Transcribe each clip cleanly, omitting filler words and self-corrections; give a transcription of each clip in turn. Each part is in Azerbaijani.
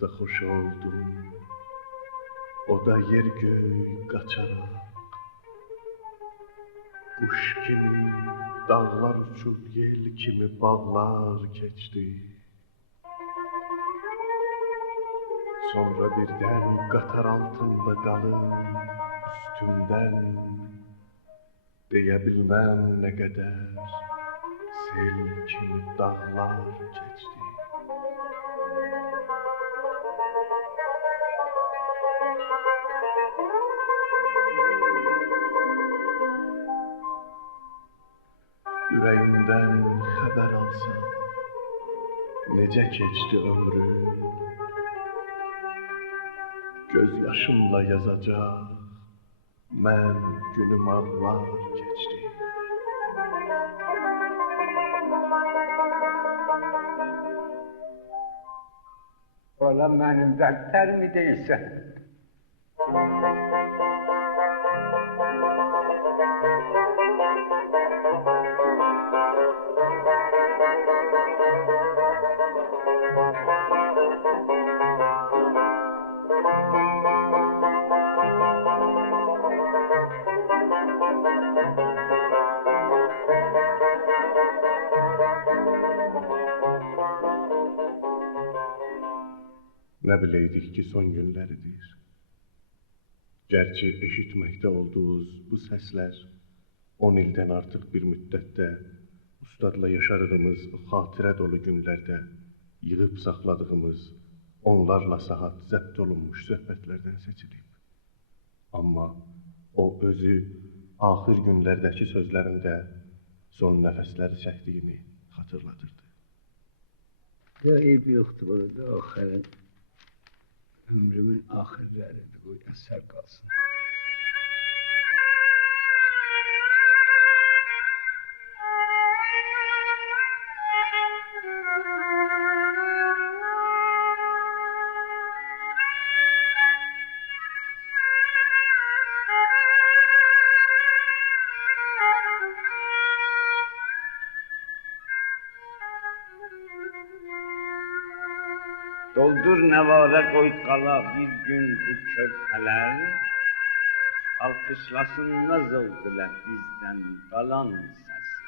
da xoş oldu, o da yer göy qaçaraq. Quş kimi dağlar uçub yel kimi bağlar keçdi. Sonra birdən qatar altında qalıb üstümdən deyə bilməm nə qədər sel kimi dağlar keçdi. Ürəyimdən xəbər alsam, necə keçdi ömrüm, göz yaşımla yazacaq, mən günüm ağlar keçdi. Valla mənim dərdlərimi deyirsən. Nə biləydik ki, son günləridir. Gərçi eşitməkdə olduğunuz bu səslər 10 ildən artıq bir müddətdə ustadla yaşadığımız o xatirə dolu günlərdə yığıb saxladığımız onlarla saat zəbt olunmuş söhbətlərdən seçilib. Amma o özü axir günlərdəki sözlərində son nəfəsləri çəkdiyini xatırladırdı. Ya eyb yoxdur orada axırın. Ömrümün axirləridir, qoy əsər qalsın. Doldur nəvara qoy qala bir gün bu körpələr, alqışlasın nazıldı bizdən qalan səsi.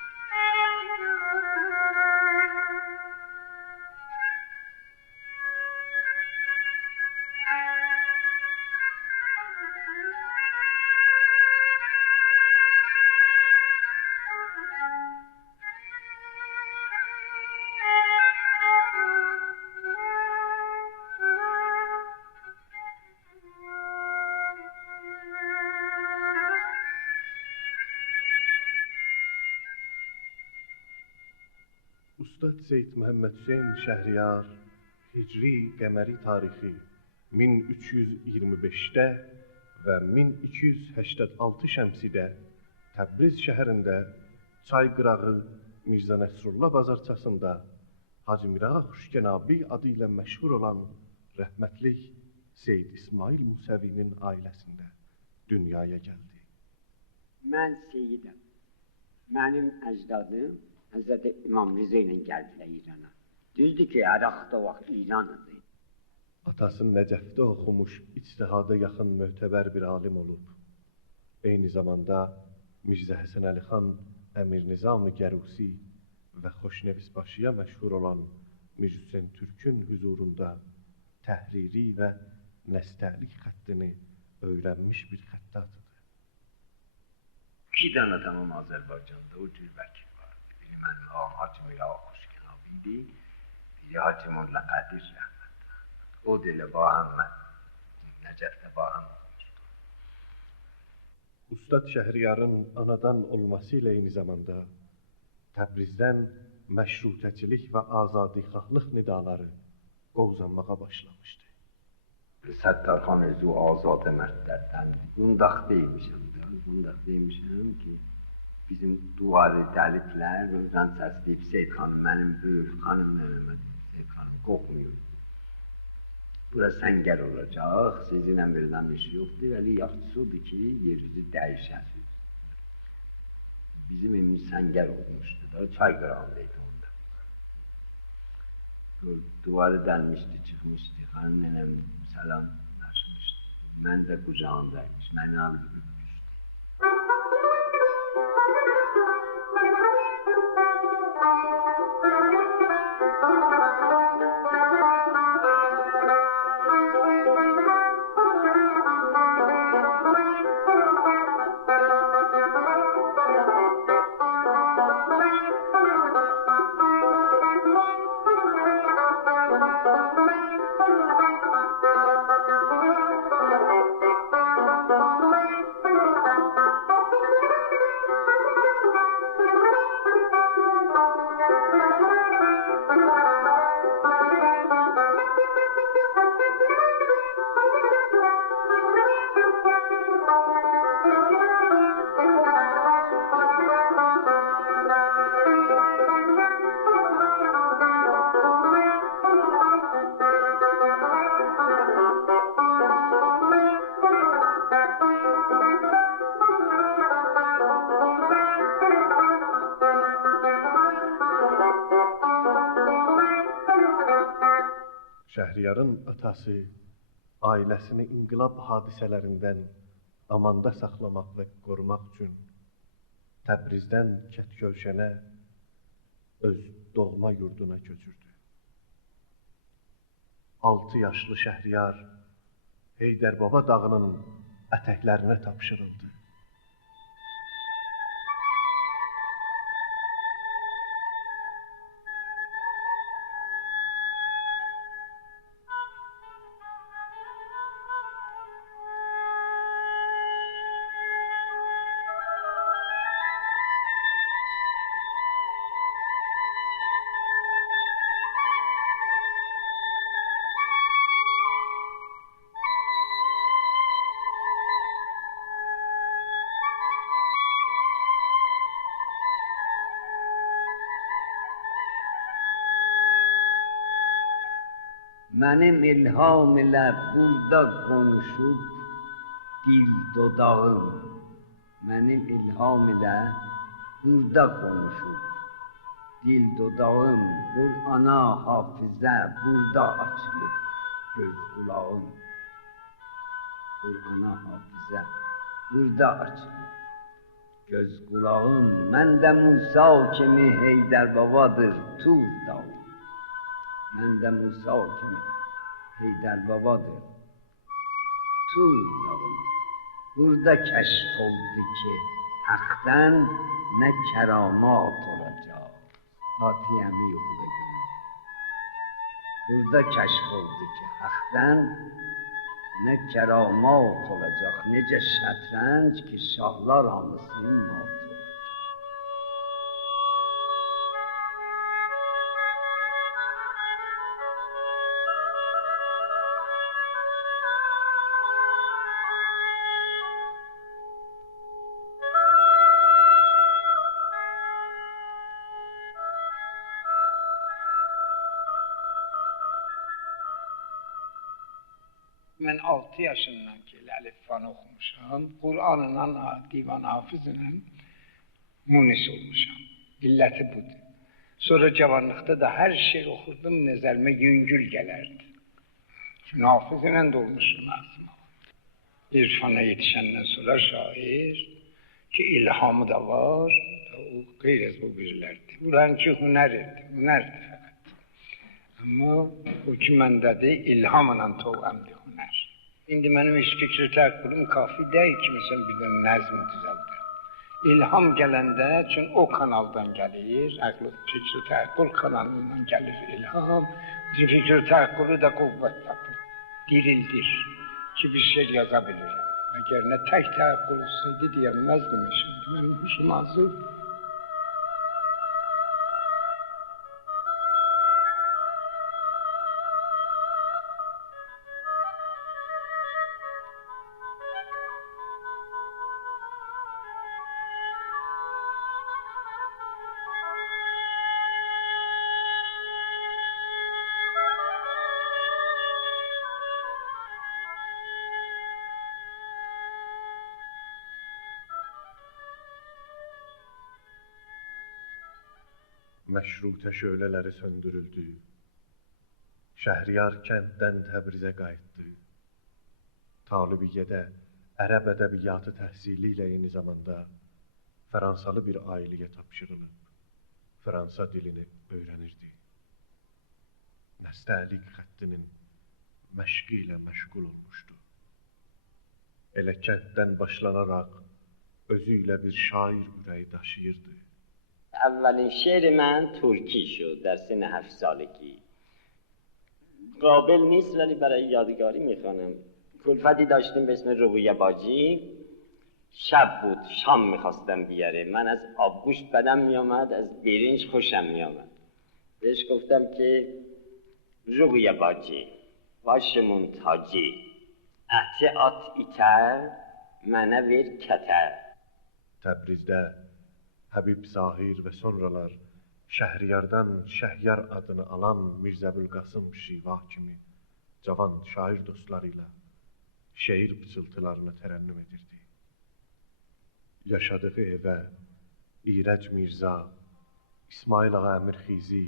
Ustad Zeyd Məhəmməd Hüseyn Şəhriyar Hicri Qəməri tarixi 1325-də və 1286 şəmsidə Təbriz şəhərində Çay qırağı Mirzə Nəsrullah bazarçasında Hacı Mirağa Xuşkənabi adı ilə məşhur olan rəhmətlik Seyd İsmail Musəvinin ailəsində dünyaya gəldi. Mən Seyidəm. Mənim əcdadım Həzrəti İmam Rıza ilə gəldilər İrana. Düzdür ki, Əraqda o vaxt İran idi. Atası Nəcəfdə oxumuş, ictihada yaxın möhtəbər bir alim olub. Eyni zamanda Mirzə Həsən Əli xan Əmir Nizam-ı Gərusi və Xoşnəvisbaşıya məşhur olan Mir Hüseyn Türkün huzurunda təhriri və nəstəlik xəttini öyrənmiş bir xəttatıdır. İki dənə tamam Azərbaycanda o cür vəkil vardı. Biri mənim ağam Hacı Mirağa Xuşkənabi idi, biri Hacı Molla Qədir rəhmətli. O da elə Bahəmməd, Nəcəfdə Bahəm olmuşdu. Ustad Şəhriyarın anadan olması ilə eyni zamanda Təbrizdən məşrutəçilik və azadixahlıq nidaları qovzanmağa başlamışdı. Səttarxan özü azadə mərdlərdəndir. Bundaq deymişəm ki, bizim duvarı dəliklər özən səsləyib Seyd xanım, mənim böyük xanım Məhəmməd Seyd xanım qoxmuyor. Bura səngər olacaq, sizin əmrdən bir şey yoxdur, vəli yaxçısudur ki, yerüzü dəyişər. Bizim evimiz səngər olmuşdu da, çay qırağındaydı onda. Duvarı delmişti, çıkmıştı. Hanım nenem selamlaşmıştı. Ben de kucağındaymış. Beni aldı öpmüştü. Şəhriyarın atası ailəsini inqilab hadisələrindən amanda saxlamaq və qorumaq üçün Təbrizdən Kətgölşənə öz doğma yurduna köçürdü. 6 yaşlı Şəhriyar Heydərbaba dağının ətəklərinə tapşırıldı. Mənim ilham ilə burada konuşub dil dodağım. Mənim ilham ilə burada konuşub dil dodağım. Qur'ana hafizə burada açılıb göz qulağım. Qur'ana hafizə burada açılıb göz qulağım. Məndə Musa kimi Heydərbabadır Tur dağı. Məndə Musa kimi Heydərbabadır Tur dağı. Burada kəşf oldu ki haqdan nə kəramat olacaq. Fatihəmi yuxuda görür. Burada kəşf oldu ki haqdan nə kəramat olacaq. Necə şətranc ki şahlar hamısı mat olacaq. Mən 6 yaşından ki əlifbanı oxumuşam. Qur'anın ana divan hafizlə munis olmuşam. İlləti budur. Sonra cavanlıqda da hər şey oxurdum, nəzərimə yüngül gələrdi. Çünki hafizlə də olmuşum ağzıma. İrfana yetişəndən sonra şair ki ilhamı da var, o qeyr-əz bu birilərdir. Buranki hünərdir fəqət. Amma o ki məndədir, ilhamla toğamdır. İndi mənim heç fikri tərk qulum kafi deyil ki, məsələn, birdən nəzm düzəldir. İlham gələndə, çünki o kanaldan gəlir, əqli fikri tərk qul kanalından gəlir ilham. Fikri tərk qulu da quvvət tapır, dirildir ki, bir şey yaza bilirəm. Əgər nə tək tərk qul olsaydı deyəməzdim şimdi, mənim huşum azıb. Məşrutə şölələri söndürüldü. Şəhriyar kənddən Təbrizə qayıtdı. Talibiyyədə ərəb ədəbiyyatı təhsili ilə eyni zamanda Fransalı bir ailəyə tapşırılıb, Fransa dilini öyrənirdi. Nəstəlik xəttinin məşqi ilə məşğul olmuşdu. Elə kənddən başlanaraq özü ilə bir şair ürəyi daşıyırdı. اولین شعر من ترکی شد در سن 7 سالگی. قابل نیست ولی برای یادگاری میخوانم. کلفتی داشتیم به اسم روبویه باجی. شب بود، شام میخواستم بیاره. من از آبگوشت بدم میامد، از برنج خوشم میامد. بهش گفتم که روبویه باجی باشمون تاجی ati at iter mənə ver kətər. Təbrizdə Həbib Zahir və sonralar Şəhriyardan Şəhyar adını alan Mirzəbülqasım Şiva kimi cavan şair dostları ilə şeir pıçıltılarını tərənnüm edirdi. Yaşadığı evə İrəc Mirza, İsmail Ağa Əmirxizi,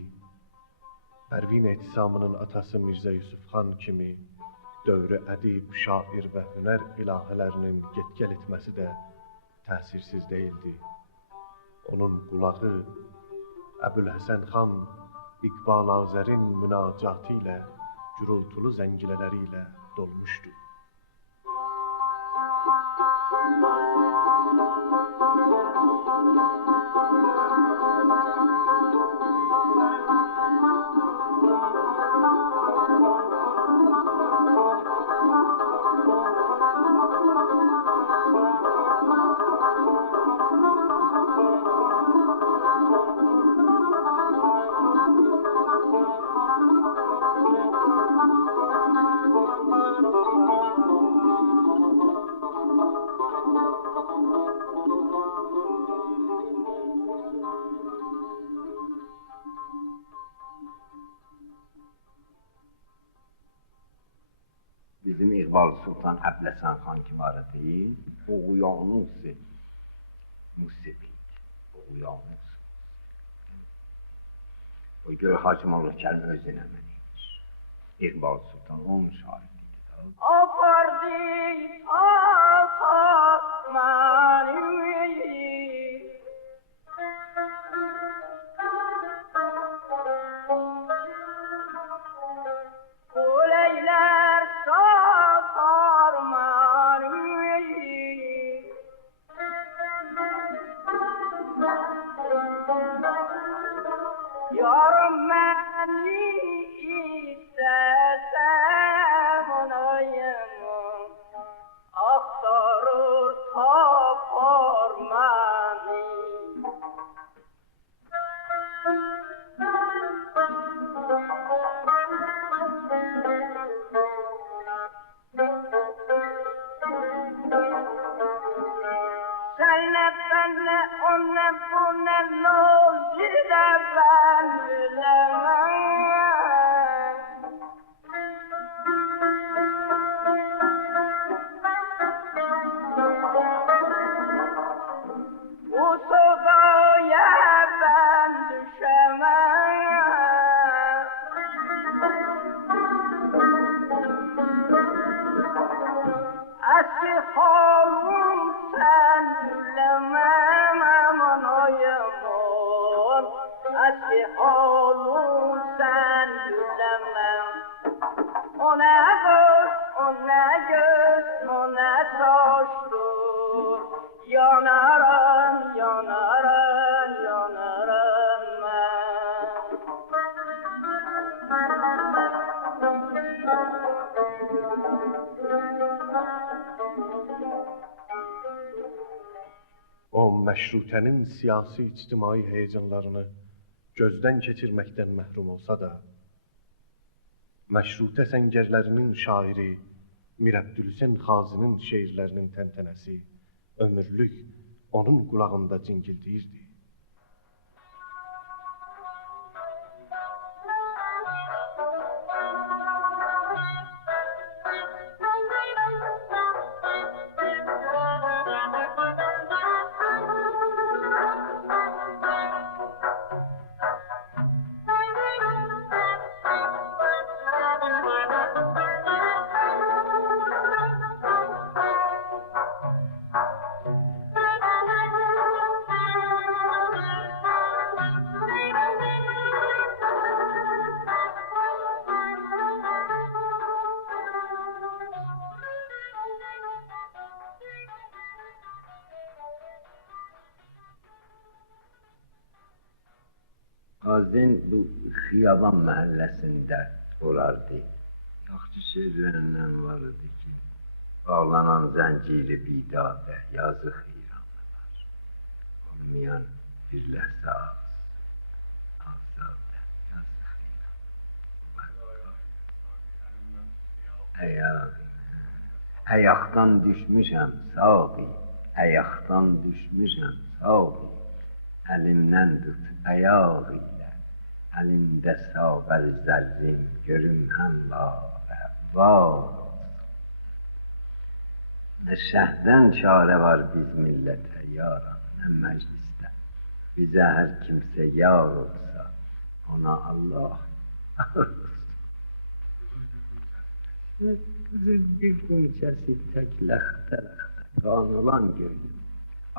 Pərvin Etisamının atası Mirzə Yusufxan kimi dövrü ədib, şair və hünər ilahələrinin get-gəl etməsi də təsirsiz deyildi. Onun qulağı Əbülhəsən xan İqbal Azərin münacatı ilə, gürültülü zəngilələri ilə dolmuşdu. Bizim İqbal Sultan Əbləsən xan kimi aradı, oğuyanız musibid, oğuyanız. O görə Hacı Molla Kərim özünə məniymiş. İqbal Sultan onun şahidiydi. Apardı tatat məni yarım məni istəsəm onayım, axtarır tapar məni. Sənlə bənlə onlə bunlə nol bir də mən biləməm. Bu soğaya ben düşəməm. Əski halım sən biləməm amanayımın. Əski halım sən biləməm. O nə qız, o nə göz, o nə saçdır. Yanaram, yanaram, yanaram mən. O məşrutənin siyasi ictimai heyecanlarını gözdən keçirməkdən məhrum olsa da, məşrutə səngərlərinin şairi Mir Əbdülhüseyn Xazinin şeirlərinin təntənəsi ömürlük onun qulağında cingildiyirdi. Azin bu Xiyaban məhəlləsində olardı. Yaxşı şeirlərindən var idi ki, bağlanan zənciri bidadə, yazıq İranlılar, olmayan bir ləhzə azzadə, yazıq İran. Əyaqdan düşmüşəm, sağ-ı, əyaqdan düşmüşəm, sağ-ı, əlimdən tut, əyaq ilə, əlində sağ-bəl zəllim, görüm həm var. Nə şəhdən çarə var biz millətə, yaran, nə məclisdə. Bizə hər kimsə yar olsa, ona Allah bir gün kəsib tək ləxtə-ləxtə, qan olan gördüm.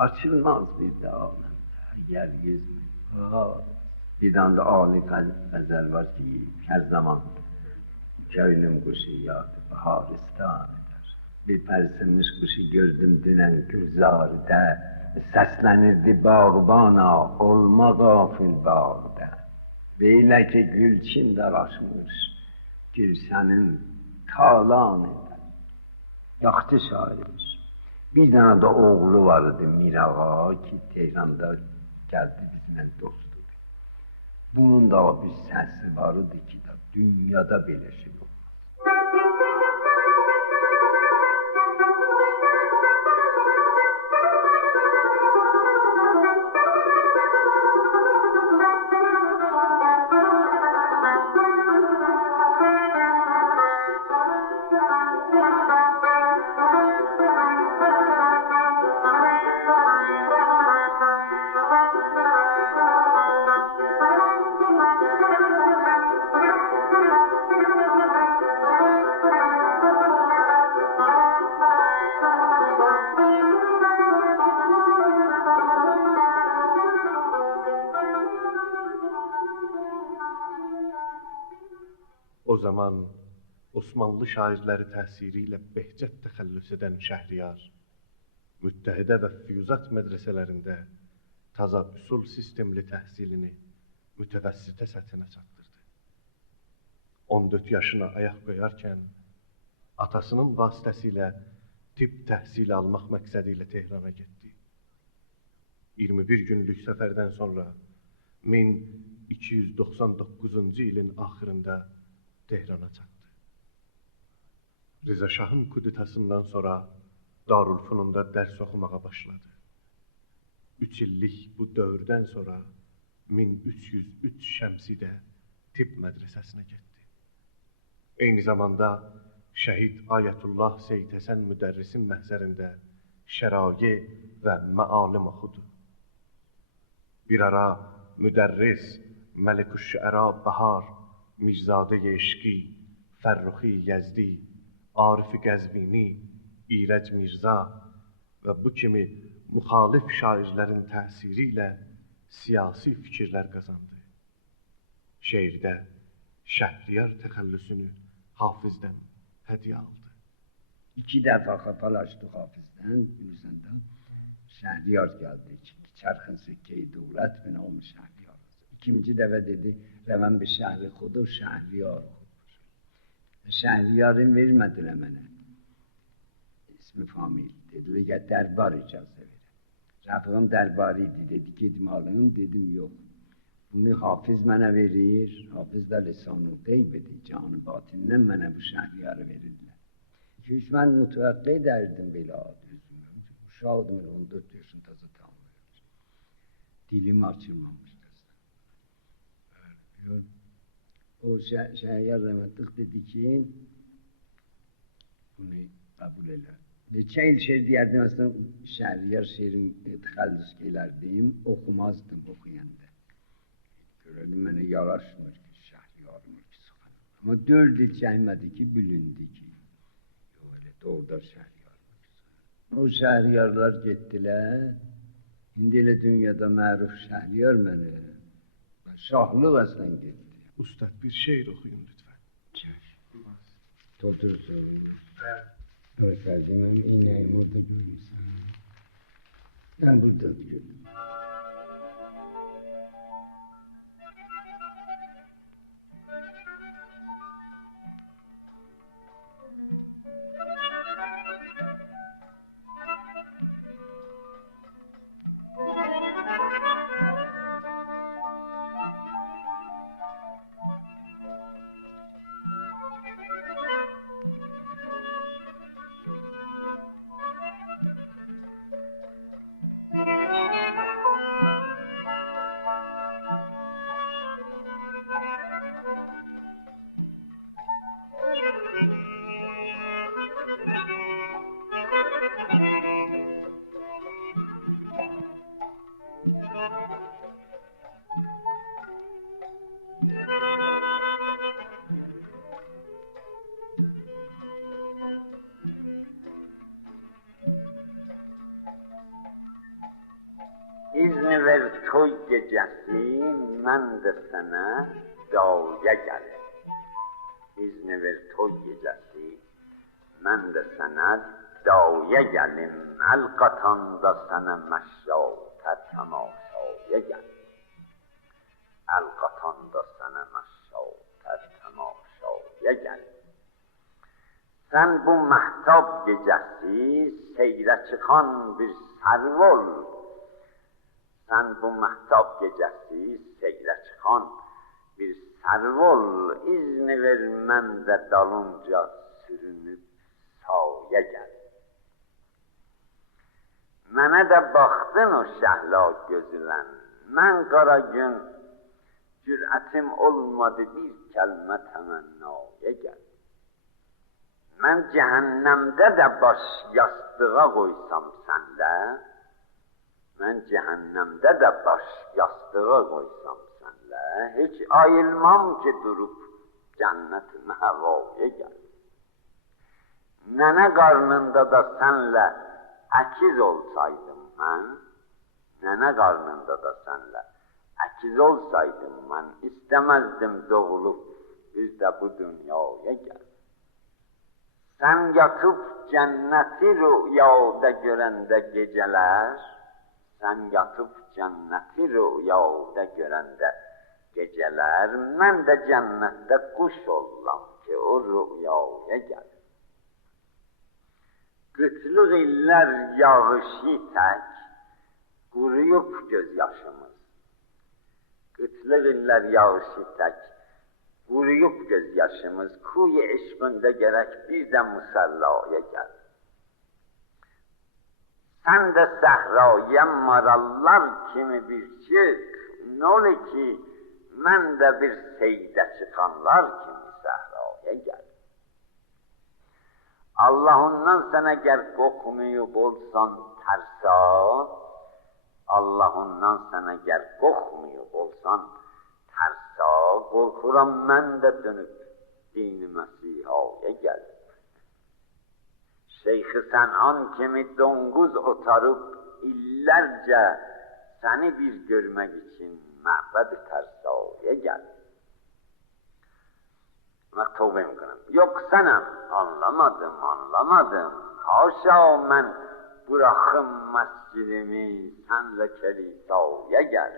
Açılmaz bir də aləmdə, əgər yüzümü. Bir danda âli qəzəl var ki, hər zaman köynüm quşu yadı, baharistan eder. Bir pərsinmiş quşu gördüm dünən gülzardə, səslənirdi bağbana, olma qafil bağda. Beylə ki, gül kim dalaşmış, gülşənin talan eder. Yaxşı şairmiş. Bir dənə də oğlu var idi, Mirağa ki, Tehranda gəldi bizimlə dost. Bunun da bir səsi var idi ki, dünyada belə şey olmaz. O zaman Osmanlı şairləri təsiri ilə Behçət təxəllüs edən Şəhriyar, Müttəhidə və Füyuzat mədrəsələrində taza üsul sistemli təhsilini mütəvəssitə səthinə çatdırdı. 14 yaşına ayaq qoyarkən atasının vasitəsilə tibb təhsili almaq məqsədi ilə Tehrana getdi. 21 günlük səfərdən sonra 1299-cu ilin axırında Tehrana çatdı. Rıza Şahın kuditasından sonra Darülfünunda dərs oxumağa başladı. 3 illik bu dövrdən sonra 1303 Şəmsidə tibb mədrəsəsinə getdi. Eyni zamanda şəhid Ayətullah Seyyid Həsən müdərrisin məhzərində şərayi və məalim oxudu. Bir ara müdərris Məliküşşəra Bahar, Mirzadə-i Eşqi, Fərruxi Yəzdi, Arif-i Qəzvini, İrəc Mirza və bu kimi müxalif şairlərin təsiri ilə siyasi fikirlər qazandı. Şeirdə Şəhriyar təxəllüsünü Hafizdən hədiyyə aldı. 2 dəfə xəfalaşdı Hafizdən, bilirsən də, Şəhriyar gəldi. Çərxin Sikkeyi Dövlət bin olmuş Şəhriyar. 2-ci dəfə dedi, rəvən bir şəhri xudur, Şəhriyar xudur. Şəhriyarın vermədilər mənə. İsmi famil. Dedilə ki, dərbar icazə verir. Rəfqim dərbari idi, dedi, gedim alın, dedim, yox. Bunu Hafiz mənə verir, Hafiz də lisan-ı qeyb edir, canı batindən mənə bu Şəhriyarı verirlər. 2-3 mən mütəvəqqə edərdim belə adı üzümü. Uşaqdım, 14 yaşın taza tamamlayır. Dilim açılmamış dəstəm. O Şəhriyar rəhmətlik dedi ki, bunu qəbul elə. Neçə il şeir deyərdim, aslında Şəhriyar şeirin təxəllüs elərdim, oxumazdım oxuyanda. Görəlim, mənə yaraşmır ki, Şəhriyarmır ki, sıxanım. Amma 4 il gəlmədi ki, bilindi ki, yox, elə doğrudan Şəhriyarmır ki, sıxanım. O Şəhriyarlar getdilər, indi elə dünyada məruf Şəhriyar mənə, şahlıq əslən getdi. Ustad, bir şeir oxuyun lütfen. Otursun. Evet kardeşim, iğneyim orada görmüşsün. Ben burada gördüm. ver toy gecəsi, mən də sənə daya gəlim. İzni ver toy gecəsi, mən də sənə daya gəlim. Əl qatanda sənə məşrətə təmaşaya gəlim. Əl qatanda sənə məşrətə təmaşaya gəlim. Sən bu məhtab gecəsi seyrə çıxan bir sərv ol. Sən bu məhtab gecəsi seyrə çıxan bir sərv ol. İzni ver mən də dalınca sürünüb saya gəl. Mənə də baxdın o şəhla gözülən. Mən qara gün cürətim olmadı bir kəlmə təmənnaya gəl. Mən cəhənnəmdə də baş yastığa qoysam səndə, mən cəhənnəmdə də baş yastığa qoysam səndə, heç ayılmam ki durub cənnət məhvaya gəl. Nənə qarnında da sənlə əkiz olsaydım mən, nənə qarnında da sənlə əkiz olsaydım mən, istəməzdim doğulub biz də bu dünyaya gəl. Sən yatıb cənnəti rüyada görəndə gecələr, sən yatıb cənnəti rüyada görəndə gecələr, mən də cənnətdə quş olam ki o rüyaya gəl. Qıtlıq illər yağışı tək, quruyub göz yaşımız. Qıtlıq illər yağışı tək, quruyub göz yaşımız, kuy-i eşqində gərək bir də musallaya gəl. Sən də səhraya marallar kimi bir çıx, n'olu ki, mən də bir seydə çıxanlar kimi səhraya gəl. Allah'ından sənə gər qoxmayıb olsan tərsa, Allah'ından sənə gər qoxmayıb olsan tərsa, qorxuram mən də dönüb dini məsihaya gəl. Şeyx-i Sən'an kimi donquz otarıb illərcə səni bir görmək üçün məbəd-i tərsaya gəl. Mən tövbə imkanım. Yox sənəm, anlamadım. Haşa mən bıraxım məscidimi, sənlə kəlisaya gəl.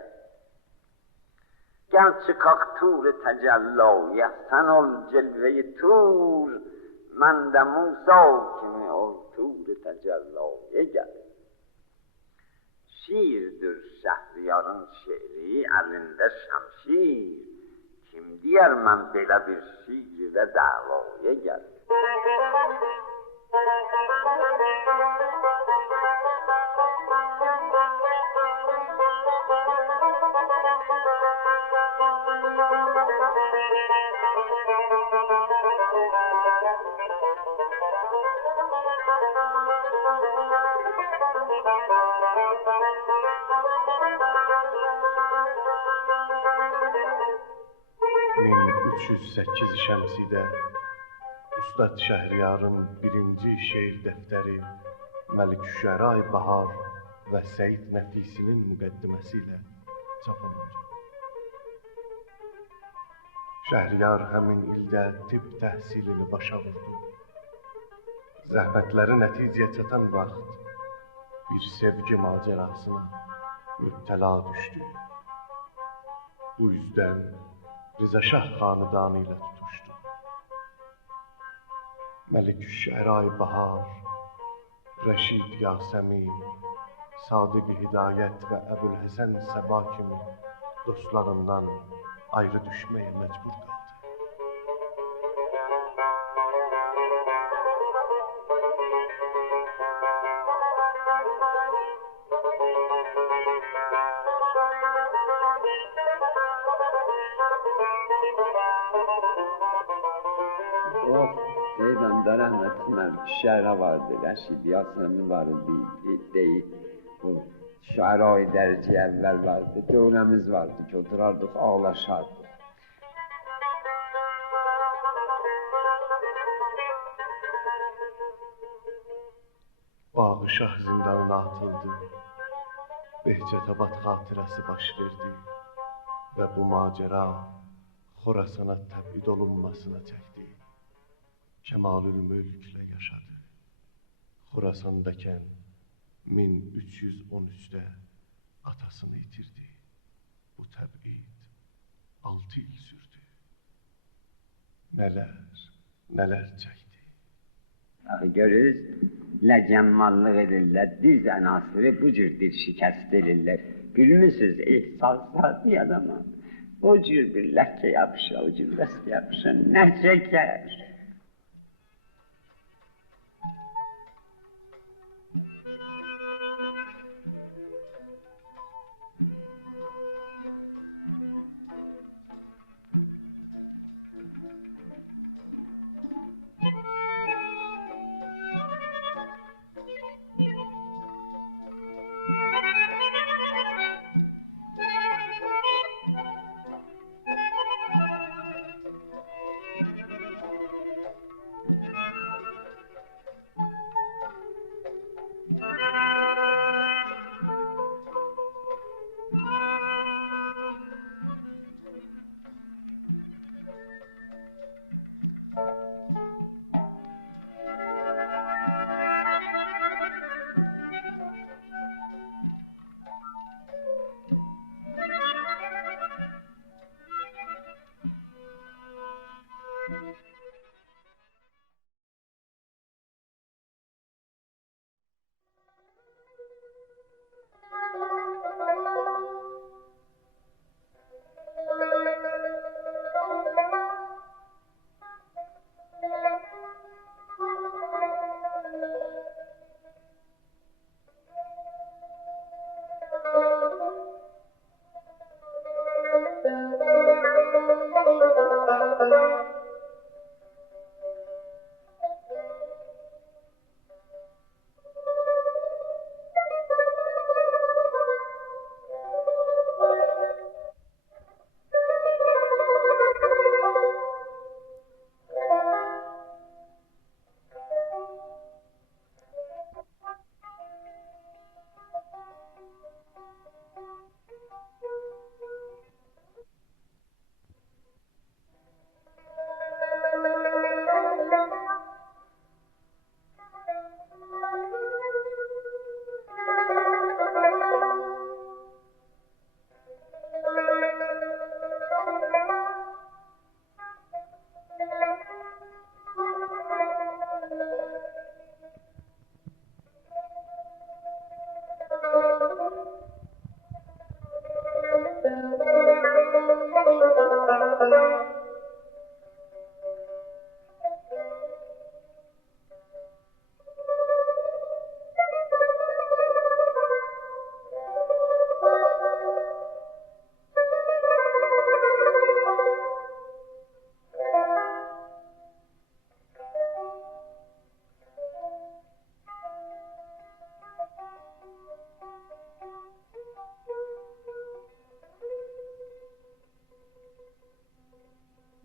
Gəl çıxaq tur-i təcəllaya, sən ol cilve-i tur, mən də Musa kimi ol tur-i təcəllaya gəl. Şiirdir Şəhriyarın şeiri, əlində şəmşir. Kim deyər mən belə bir şiirə davaya gəl. ...1308 Şəmsidə Ustad Şəhriyarın birinci şeir dəftəri Məlik-ü-Şərai Bahar və Səid Nəfisinin müqəddiməsi ilə çap olundu. Şəhriyar həmin ildə tibb təhsilini başa vurdu. Zəhmətləri nəticəyə çatan vaxt bir sevgi macərasına mübtəla düşdü. Bu yüzdən Rıza Şah xanədanı ilə tutuşdu. Məlik-ü-Şərai Bahar, Rəşid Yasəmin, Sadiq-i Hidayət və Əbülhəsən Səba kimi dostlarından ayrı düşməyə məcbur qaldı. Şəhra vardı, Rəşid Yasəmi vardı, deyil. Bu şəhra-i dərci əvvəl vardı, dövrəmiz vardı ki, oturardıq, ağlaşardıq. Bağı Şah zindanına atıldı. Behçetabad xatirəsi baş verdi və bu macera Xorasana təbid olunmasına çəkdi. Kəmalülmülklə yaşadı. Xorasandakən 1313-də atasını itirdi. Bu təbid 6 il sürdü. Nələr çəkdi. Axı görürüz, ləcəmmallıq edirlər, düz ənasırı bu cür bir şikəst edirlər. Bilmişsiniz, ehsassati adama. O cür bir ləkə yapışa, o cür bəst yapışa, nə çəkər?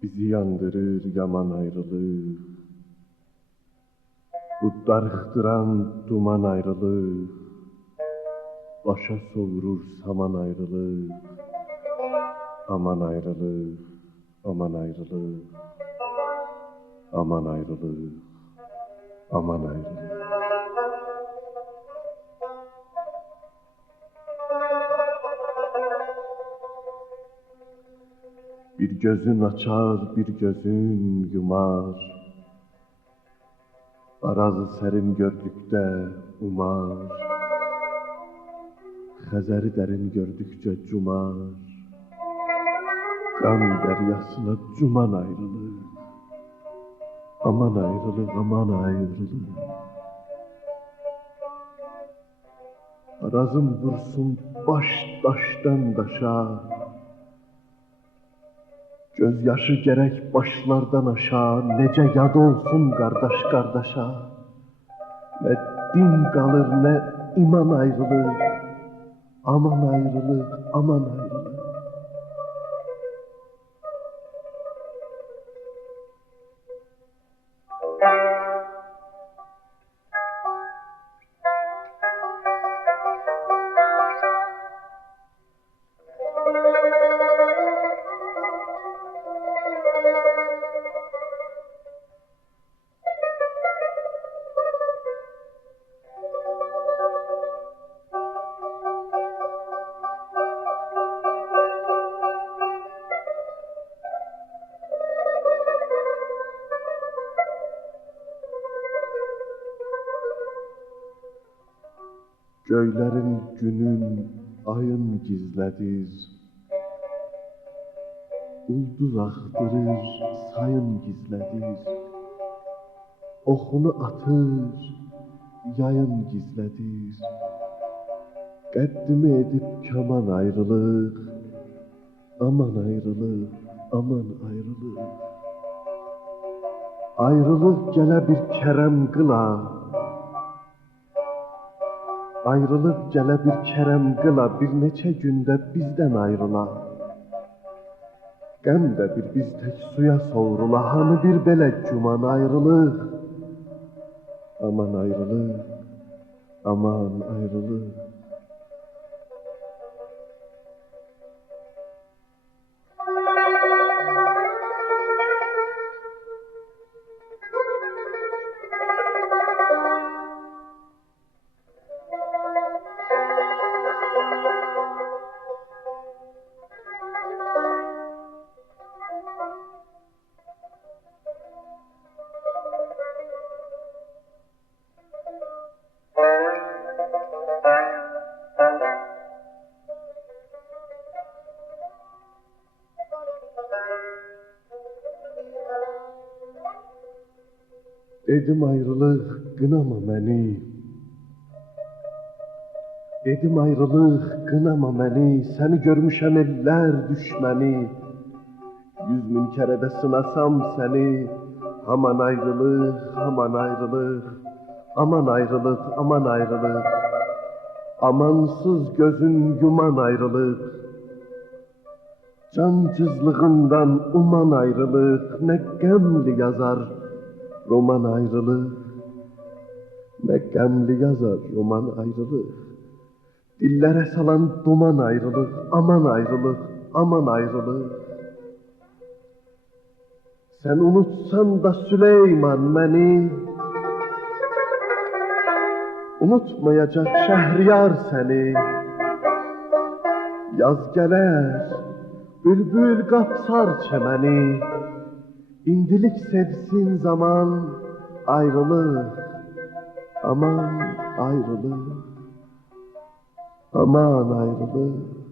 Bizi yandırır yaman ayrılıq, bu darıxdıran duman ayrılıq, başa soğurur saman ayrılıq, aman ayrılıq, aman ayrılıq, aman ayrılıq, aman ayrılıq. Bir gözün açar, bir gözün yumar, arazı sərin gördükdə umar, Xəzəri dərin gördükcə cumar, qan dəryasına cuman ayrılıq, aman ayrılıq, aman ayrılıq. Arazım vursun baş daşdan daşa, gözyaşı gərək başlardan aşağı, necə yad olsun qardaş qardaşa. Nə din qalır, nə iman ayrılır, aman ayrılır, aman ayrılır. Göylərin, günün, ayın gizlədir. Ulduz axdırır, sayın gizlədir. Oxunu atır, yayın gizlədir. Qəddimi edib kaman ayrılıq, aman ayrılıq, aman ayrılıq. Ayrılıq gələ bir kərəm qıla, ayrılıq gələ bir kərəm qıla, bir neçə gündə bizdən ayrıla. Qəm də bir biz tək suya sovrula, hanı bir belə güman ayrılıq. Aman ayrılıq, aman ayrılıq. Dedim ayrılıq, qınama məni. Dedim ayrılıq, qınama məni. Səni görmüşəm ellər düşməni. 100.000 kərə də sınasam səni. Aman ayrılıq, aman ayrılıq. Aman ayrılıq, aman ayrılıq. Amansız gözün yuman ayrılıq. Cancızlığından uman ayrılıq. Nə qəmli yazar roman ayrılıq, nə qəmli yazar roman ayrılıq. Dillərə salan duman ayrılıq, aman ayrılıq, aman ayrılıq. Sən unutsan da Süleyman məni, unutmayacaq Şəhriyar səni. Yaz gələr, bülbül qapsar çəməni. İndilik sevsin zaman ayrılıq, aman ayrılıq, aman ayrılıq.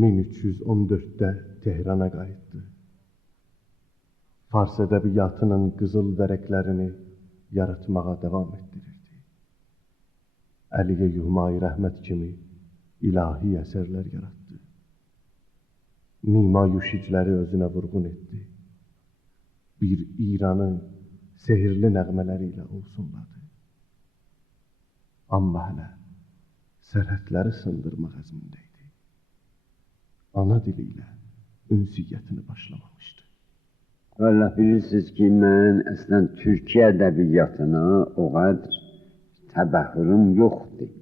...1314'də Tehrana qayıtdı. Fars ədəbiyyatının qızıl vərəqlərini yaratmağa davam etdirirdi. Əliyə Yuhmay Rəhmət kimi ilahi əsərlər yaratdı. Mima yuşicləri özünə vurğun etdi. Bir İranı sehirli nəğmələri ilə olsunladı. Amma hələ sərhədləri sındırmaq əzmindəydi. Ana dili ilə ünsiyyətini başlamamışdı. Vallahi bilirsiniz ki, mən əslən Türkiyə ədəbiyyatına o qədər təbəxürüm yoxdur.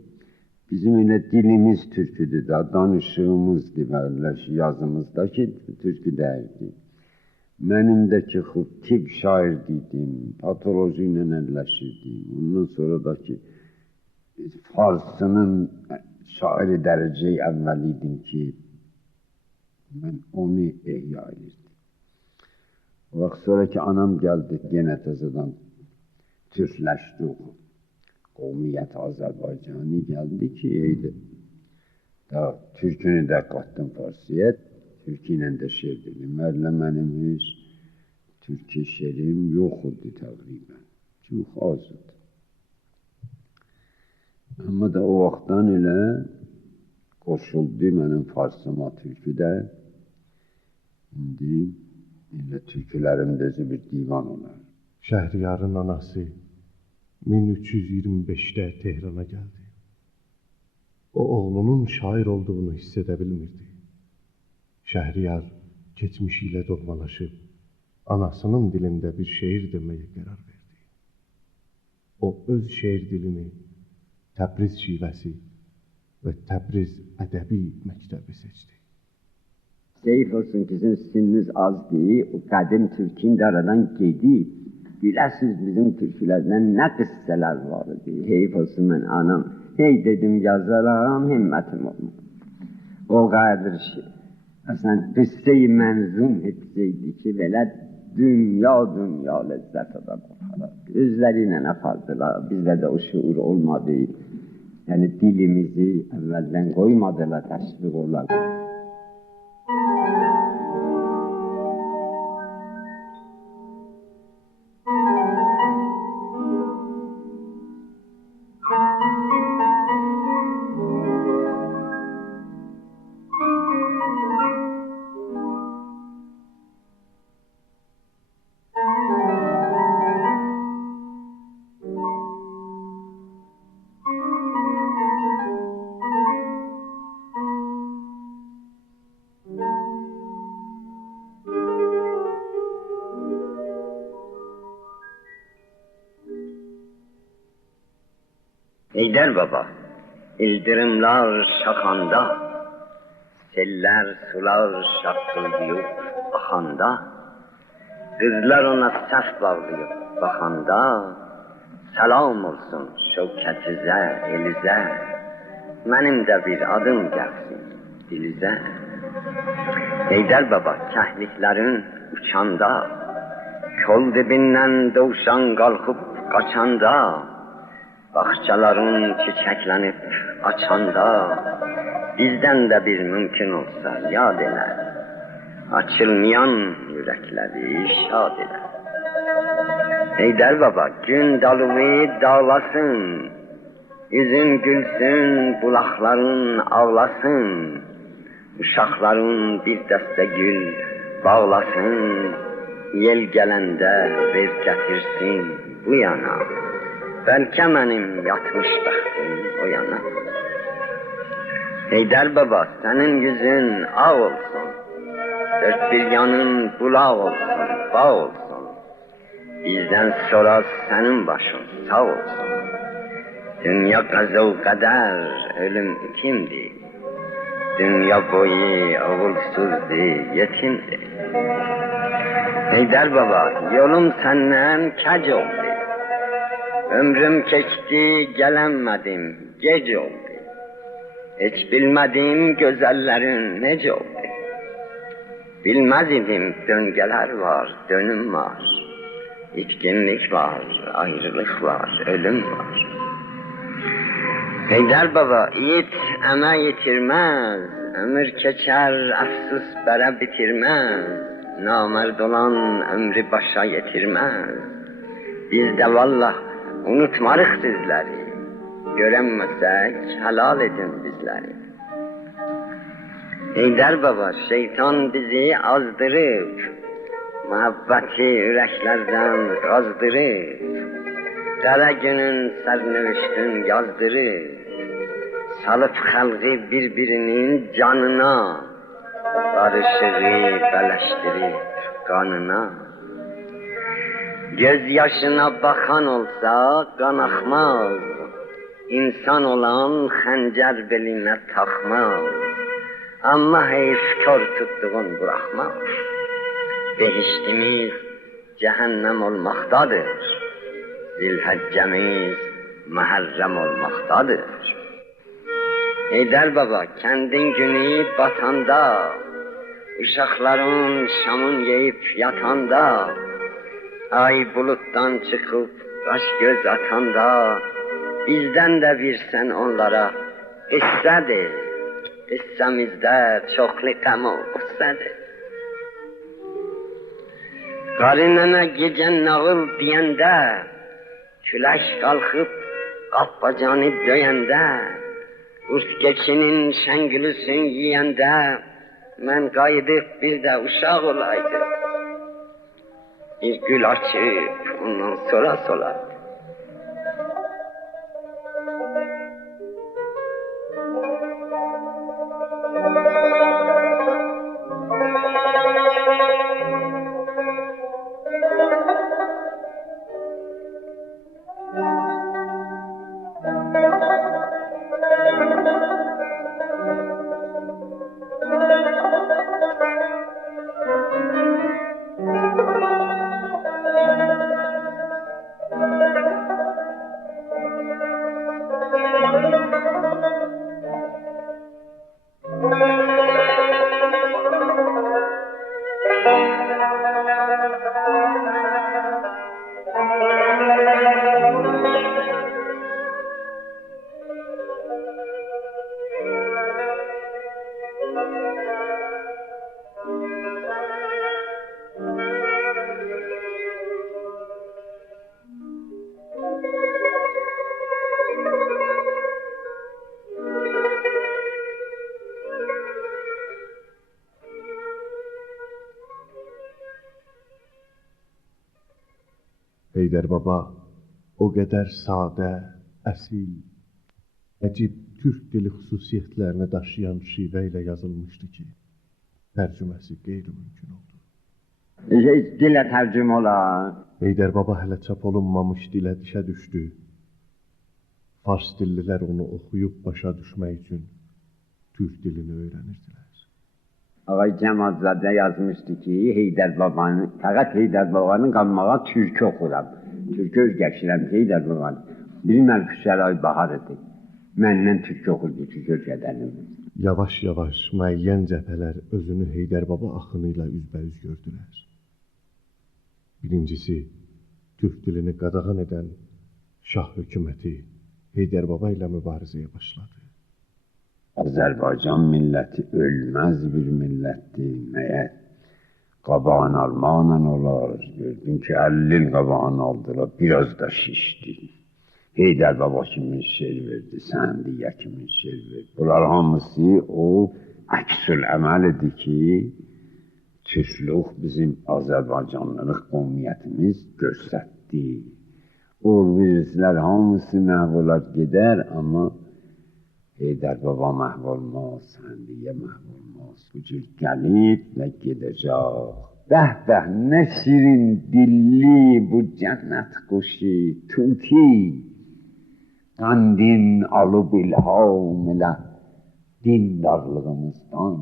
Bizim elə dilimiz türküdür da, danışığımızdır və yazımız da ki, türkü dəyildi. Mənim də ki, xüttib şair dedim, patoloji ilə əlləşirdim. Ondan sonra da ki, Farsının şairi dərəcəyi əvvəl idim ki, mən onu ehya edirdim. O vaxt sonra ki, anam gəldi, yenə təzədən türkləşdi, qovmiyyət Azərbaycanı gəldi ki, eydi. Türkünü də qatdım Farsiyə, türkü ilə də şeir dedim. Mərlə mənim heç türkü şeirim yoxdur təqribən, çox azdır. Amma da o vaxtdan elə qoşuldu mənim Farsıma türkü də. İndi elə türkülərimdə bir divan olar. Şəhriyarın anası 1325'də Tehrana gəldi. O oğlunun şair olduğunu hiss edə bilmirdi. Şəhriyar keçmişiyle doğmalaşıb, anasının dilində bir şeir deməyə qərar verdi. O öz şeir dilini Təbriz şivəsi və Təbriz ədəbi məktəbi seçdi. Zayıf olsun ki sizin sininiz az değil, o kadim Türk'ün de aradan gedib. Biləsiz bizim türkülərdən nə qıssalar var idi. Heyf olsun mən anam. Hey dedim yazaram, himmətim olmaz. O qadir şey. Əslən qıssə-i mənzum etsəydi ki, belə dünya ləzzət adam olaraq. Özləri ilə apardılar, bizdə də o şuur olmadı. Yəni dilimizi əvvəldən qoymadılar, təşviq olaraq. Heydər baba, ildırımlar şaxanda, seller sular şaqqıldıyıb axanda, qızlar ona səf bağlayıb baxanda, salam olsun şövkətizə, elizə, mənim də bir adım gəlsin dilizə. Heydər baba, kəhliklərin uçanda, kol dibindən dovşan qalxıb qaçanda, Baxçaların çiçəklənib açanda, bizdən də bir mümkün olsa yad elə, açılmayan ürəkləri şad elə. Heydər baba, gün dalığı dağlasın, yüzün gülsün, bulaqların ağlasın, uşaqların bir dəstə gül bağlasın, yel gələndə ver gətirsin bu yana. Bəlkə mənim yatmış bəxtim o yana. Heydər baba, sənin yüzün ağ olsun, dörd bir yanın bulaq olsun, bağ olsun. Bizdən sonra sənin başın sağ olsun. Dünya qəzəv qədər, ölüm kimdir? Dünya boyu oğulsuzdur, yetimdir. Heydər baba, yolum səndən kəc oldu. Ömrüm keçdi, gələnmədim, gec oldu. Heç bilmədim gözəllərin necə oldu. Bilməz idim döngələr var, dönüm var. İtkinlik var, ayrılıq var, ölüm var. Heydər baba, yiğit əmək yitirməz, ömür keçər, əfsus bərə bitirməz. Namərd olan ömrü başa yetirməz. Biz də vallah unutmarıq sizləri, görənməsək helal edin bizləri. Heydər baba, şeytan bizi azdırıb, muhabbəti ürəklərdən qazdırıb, qara günün sərnövüştün yazdırıb, salıb xalqı bir-birinin canına, barışığı bələşdirib qanına. Göz yaşına bakan olsa kan akmaz, İnsan olan xəncər belinə taxmaz. Amma heyf kör tutduğun bırakmaz. Behiştimiz cəhənnəm olmaqdadır, Zilhəccəmiz məhərrəm olmaqdadır. Heydər baba, kəndin günü batanda, uşaqların şamın yeyib yatanda, ay bulutdan çıxıb qaş göz atanda, bizdən də bir sən onlara qıssədir, qıssəmizdə çoxlu qəm o qıssədir. Qarınına gecə nağıl deyəndə, külək qalxıb qapbacanı döyəndə, urs keçinin şəngülüsün yiyəndə, mən qayıdıb bir də uşaq olaydı. Bir gül açıb ondan sonra solar. Heydər Baba o qədər sadə, əsil, əcib türk dili xüsusiyyətlərini daşıyan şivə ilə yazılmışdı ki, tərcüməsi qeyri-mümkün oldu. Dilə tərcümə olar. Heydər Baba hələ çap olunmamış dilə dişə düşdü. Fars dillilər onu oxuyub başa düşmək üçün türk dilini öyrənirdilər. Ağay Cəmadzadə yazmışdı ki, Heydər Babanın, fəqət Heydər Babanın qalmağa türkü oxuram. Türkü özgəşirəm Heydər Babanın. Bilməm Küsəray bahar idi. Məndən türkü oxurdu, türkü özgədənim. Yavaş-yavaş müəyyən cəbhələr özünü Heydər Baba axını ilə üzbəüz gördülər. Birincisi, türk dilini qadağan edən Şah hökuməti Heydər Baba ilə mübarizəyə başladı. Azərbaycan milləti ölməz bir millətdir, məyər qabağını almaqla olar. Gördün ki, 50 il qabağını aldılar, biraz da şişdi. Heydər Baba kimin şeir verdi, Səndiyə kimin şeir verdi. Bunlar hamısı o əksül əməl idi ki, türklük bizim Azərbaycanlılıq qovmiyyətimiz göstərdi. O virüslər hamısı məhv olar gedər, amma Heydər Baba məhv olmaz, Səndiyə məhv olmaz. Bu cür gəlib və gedəcək. Bəh, nə şirin dilli bu cənnət quşu, tuti. Qandin alıb ilham ilə dindarlığımızdan.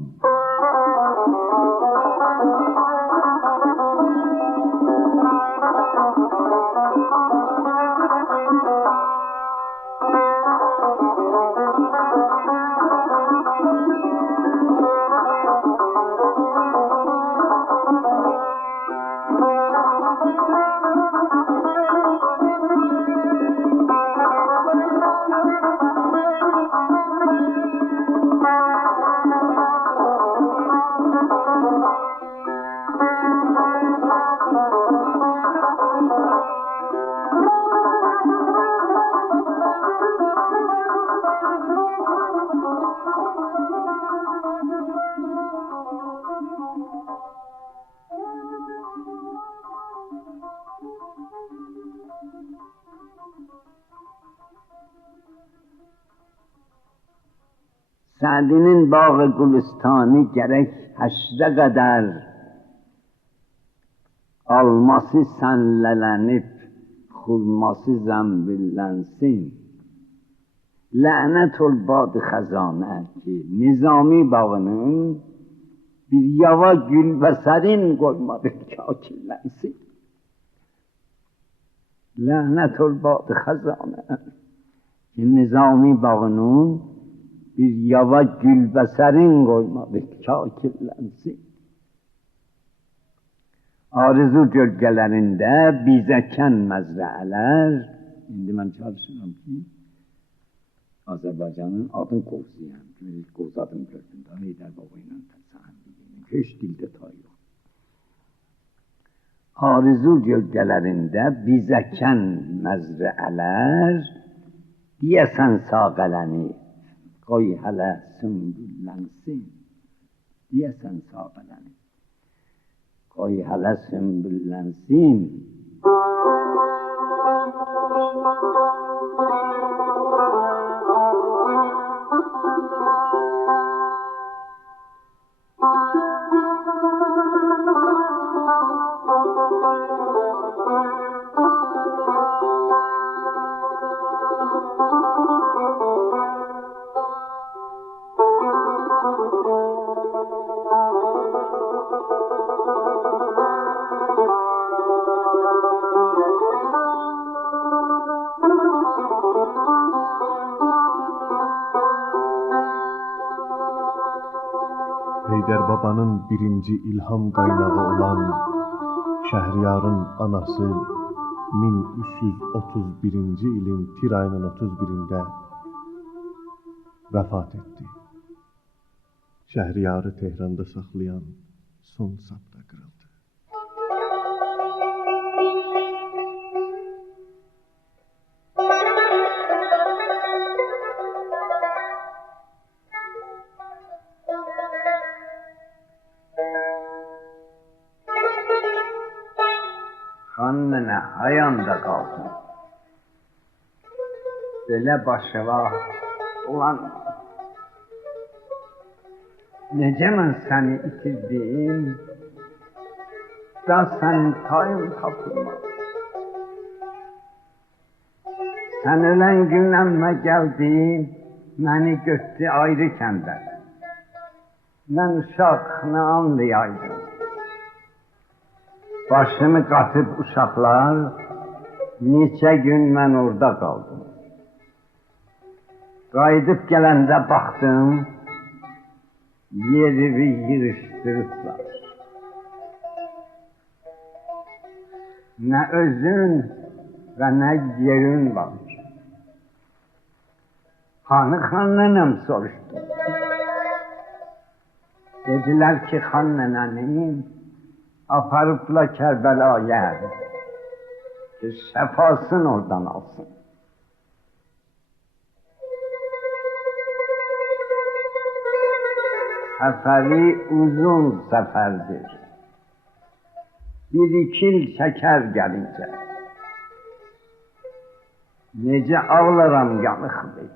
Sədinin bağı Gülüstanı gərək həşrə qədər alması sənlələnib, xurması zəmbillənsin. Lənət ol badı xəzanə ki, Nizami bağının bir yava gül və sərin qoymadı kakillənsin. Lənət ol badı xəzanə ki, Nizami bağının bir yava gül və sərin qoymadı kakillənsin. Arzu gölgələrində bizəkən məzrəələr, indi mən çalışıram ki, Azərbaycanın adın qovzuyam, qovzadım gördüm da, Heydər Baba ilə təsəlliyim, heç dildə tay yox. Arzu gölgələrində bizəkən məzrəələr, deyəsən sağələni, qoy hələ sümbüllənsin, deyəsən sağələni. Qoy hələ sümbüllənsin. babanın birinci ilham kaynağı olan Şəhriyarın anası 1331-ci ilin tir ayının 31-də vəfat etdi. Şəhriyarı Tehranda saxlayan son sap da qırıldı. Xan nənə hayanda qaldım. Belə başıva ulan necə mən səni itirdim, da sənin tayın tapılmaz. Sən ölən günləmə gəldim, məni götdü ayrı kəndə. Mən uşaq nə anlayaydım. Başımı qatıb uşaqlar, neçə gün mən orada qaldım. Qayıdıb gələndə baxdım, yerimi yığışdırıblar. Nə özün və nə yerin var. Hanı xan nənəm soruşdu. Dedilər ki, xan nənənin aparıbla Kərbəlaya, ki şəfasın oradan alsın. Səfəri uzun səfərdir. Bir-iki il çəkər gəlincə. Necə ağlaram yanıqdır.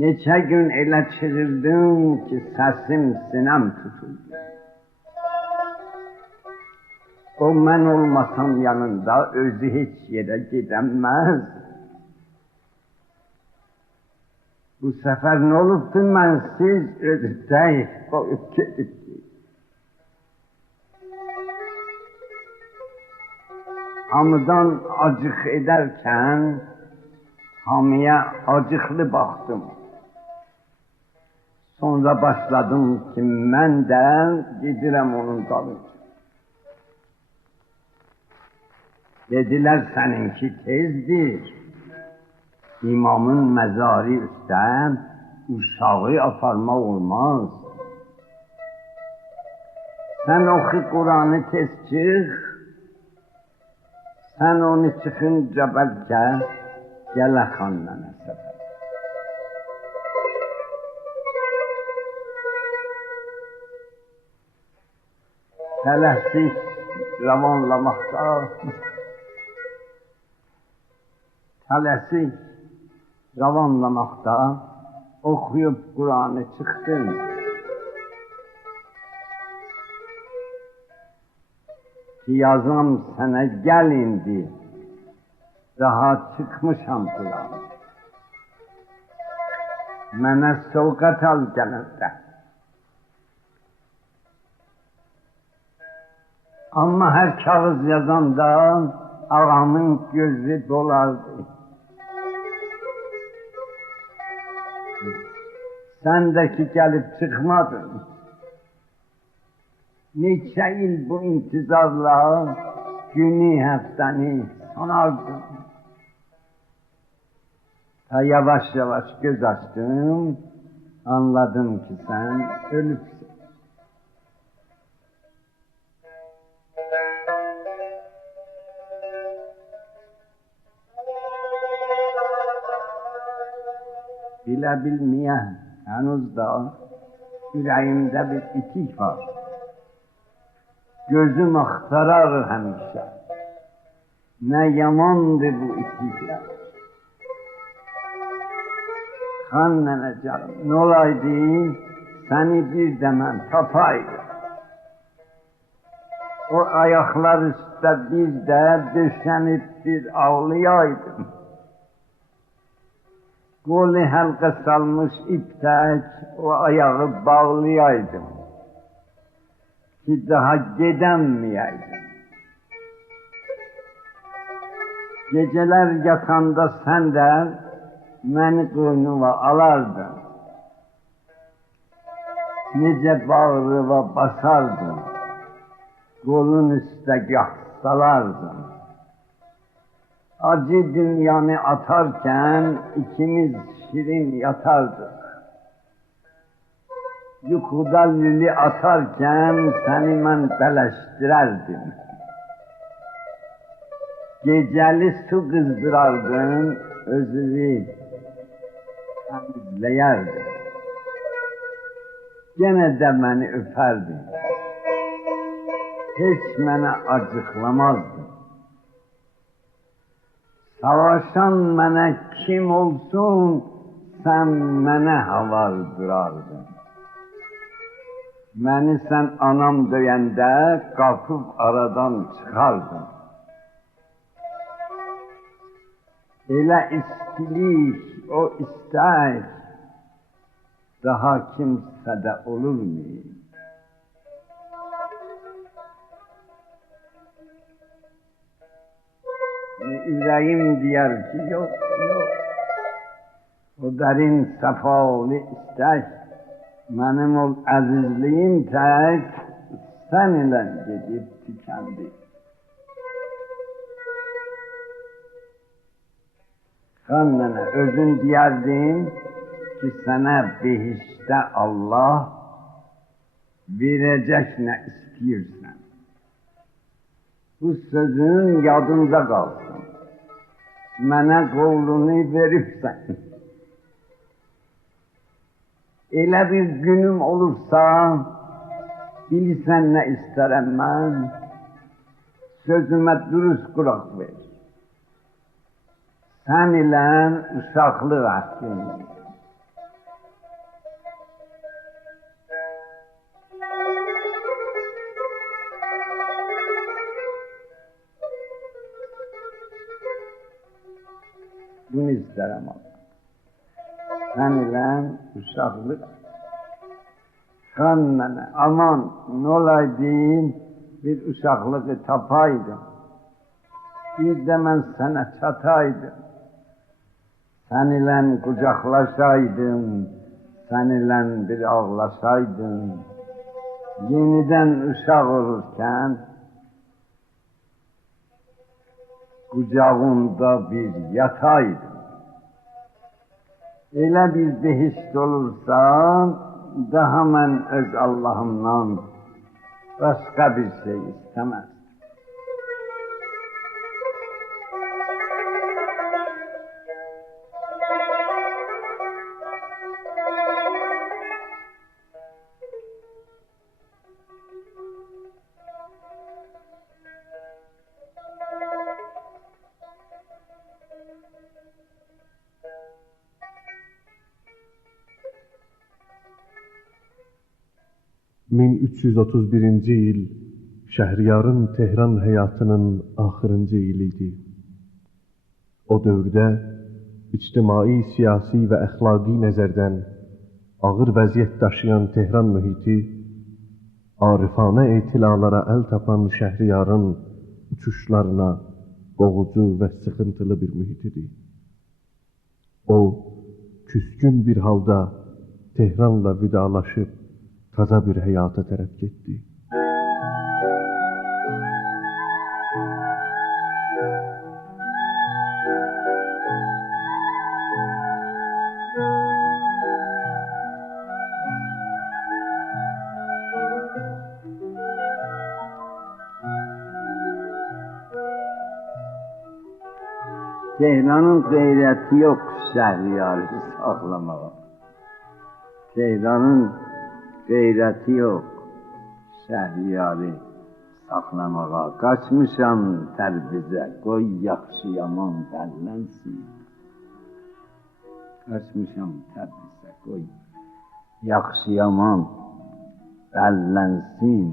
Neçə gün elə çığırdım ki, səsim sinəm tutuldu. O mən olmasam yanında özü heç yerə gedəməz. Bu səfər nə olubdu, mənsiz özü zəif qoyub gedibdi. Hamıdan acıq edərkən, hamıya acıqlı baxdım. Sonra başladım ki, mən də gedirəm onun dalınca. Dedilər, səninki tezdir. İmamın məzarı üstə uşağı aparmaq olmaz. Sən oxu Quranı tez çıx, sən onu çıxınca bəlkə gələ xan nənə səfər. Tələsik ravanlamaqda, tələsik ravanlamaqda oxuyub Quranı çıxdım. Ki yazam sənə gəl indi, daha çıxmışam Quranı. Mənə sovqat al gələndə. Amma hər kağız yazanda ağamın gözü dolardı. Sən də ki gəlib çıxmadın. Neçə il bu intizarla günü, həftəni sanardım. Ta yavaş-yavaş göz açdım, anladım ki sən ölübsün. Bilə bilməyən, hənuz da ürəyimdə bir itik var. Gözüm axtarar həmişə. Nə yamandır bu itiklər. Xan nənə canım, nə olaydı, səni bir də mən tapaydım. O ayaqlar üstə bir də döşənib bir ağlayaydım. Qolu həlqə salmış iptək o ayağı bağlayaydım ki daha gedəmməyəydim. Gecələr yatanda sən də məni qoynuna alardın. Necə bağrıva basardın, qolun üstə salardın. Acı dünyanı atarken ikimiz şirin yatardık. Yuxuda lülü atarken səni mən bələşdirərdim. Gecəli su qızdırardın, özünü təmizləyərdin. Gene de beni öperdin. Hiç bana acıklamazdın. Savaşan bana kim olsun, sen bana havardırardın. Beni sen anam döyəndə kapıp aradan çıkardın. Elə istilik, o istek, daha kimsədə olur mu? Ürəyim deyər ki, yox, yox. O dərin səfalı istək, mənim ol əzizliyim tək, sən ilə gedib tükəndi. Xan nənə, özün deyərdin ki, sənə behişdə Allah verəcək nə istəyirsən. Bu sözün yadında qalsın. Mənə qolunu veribsən. Elə bir günüm olursa, bilirsən nə istərəm mən, sözümə dürüst qulaq ver. Sən ilə uşaqlıq əhdim. Bunu isterim Allah. Sen ile uşaklık. Xan nene, aman n'olaydım, bir uşaklığı tapaydım. Bir de ben sana çataydım. Sen ile kucaklaşaydım, sen ile bir ağlaşaydım. Yeniden uşak olurken, kucağında bir yataydım. Elə bir behişt olursa, daha mən öz Allahımdan başqa bir şey istemez. ...1331-ci il Şəhriyarın Tehran həyatının axırıncı iliydi. O dövrdə ictimai, siyasi və əxlaqi nəzərdən ağır vəziyyət daşıyan Tehran mühiti, arifanə etilalara əl tapan Şəhriyarın uçuşlarına boğucu və sıxıntılı bir mühit idi. O, küskün bir halda Tehranla vidalaşıb, taza bir həyata tərəf getdi. Tehran'ın gayreti yok Şəhriyarı saklamağa. Tehran'ın gayreti yok Şəhriyarı saklamağa. Kaçmışam Təbrizə, qoy yaxşı yaman bərlənsin. Kaçmışam Təbrizə, qoy yaxşı yaman bərlənsin.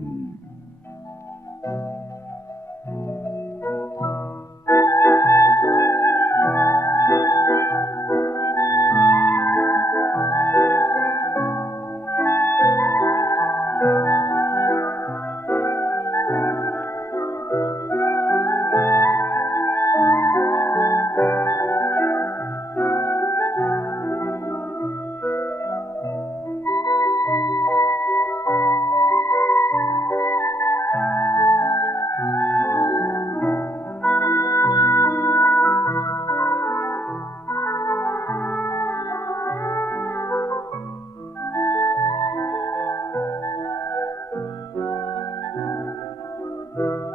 Thank